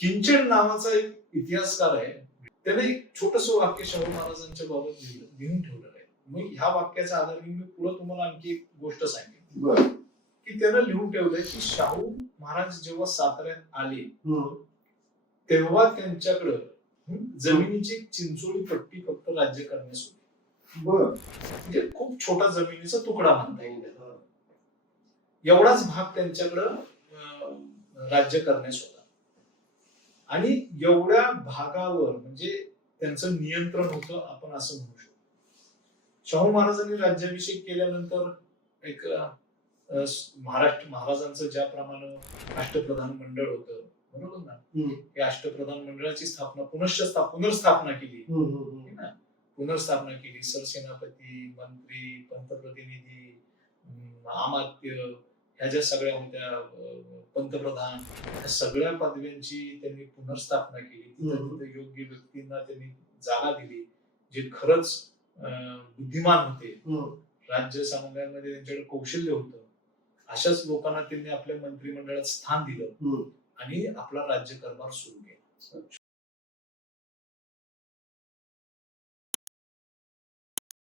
किंचड नावाचा एक इतिहासकार आहे, त्याने एक छोटस वाक्य शाहू महाराजांच्या बाबत लिहून ठेवलेलं आहे. मग ह्या वाक्याचा आधार घेऊन मी पुढे तुम्हाला आणखी एक गोष्ट सांगेन की त्यानं लिहून ठेवलंय की शाहू महाराज जेव्हा साताऱ्यात आले तेव्हा त्यांच्याकडं जमिनीची चिंचोळी पट्टी फक्त राज्य करण्यास होती. म्हणजे खूप छोटा जमिनीचा तुकडा म्हणता येईल. एवढाच भाग त्यांच्याकडं राज्य करण्यास होता आणि एवढ्या भागावर म्हणजे त्यांचं नियंत्रण होतं, आपण असं म्हणू शकतो. शाहू महाराजांनी राज्याभिषेक केल्यानंतर एक महाराजांचं ज्याप्रमाणे अष्टप्रधान मंडळ होतं, बरोबर ना, या अष्टप्रधान मंडळाची स्थापना पुनर्स्थापना केली. पुनर्स्थापना केली. सरसेनापती, मंत्री, पंतप्रतिनिधी, अमात्य, ह्या ज्या सगळ्या होत्या, पंतप्रधान, ह्या सगळ्या पदव्यांची त्यांनी पुनर्स्थापना केली. तिथे योग्य व्यक्तींना त्यांनी जागा दिली जे खरंच बुद्धिमान होते, राज्य समन्वयामध्ये त्यांच्याकडे कौशल्य होतं. अशाच लोकांना त्यांनी आपल्या मंत्रिमंडळात स्थान दिलं आणि आपला राज्यकारभार सुरू केला.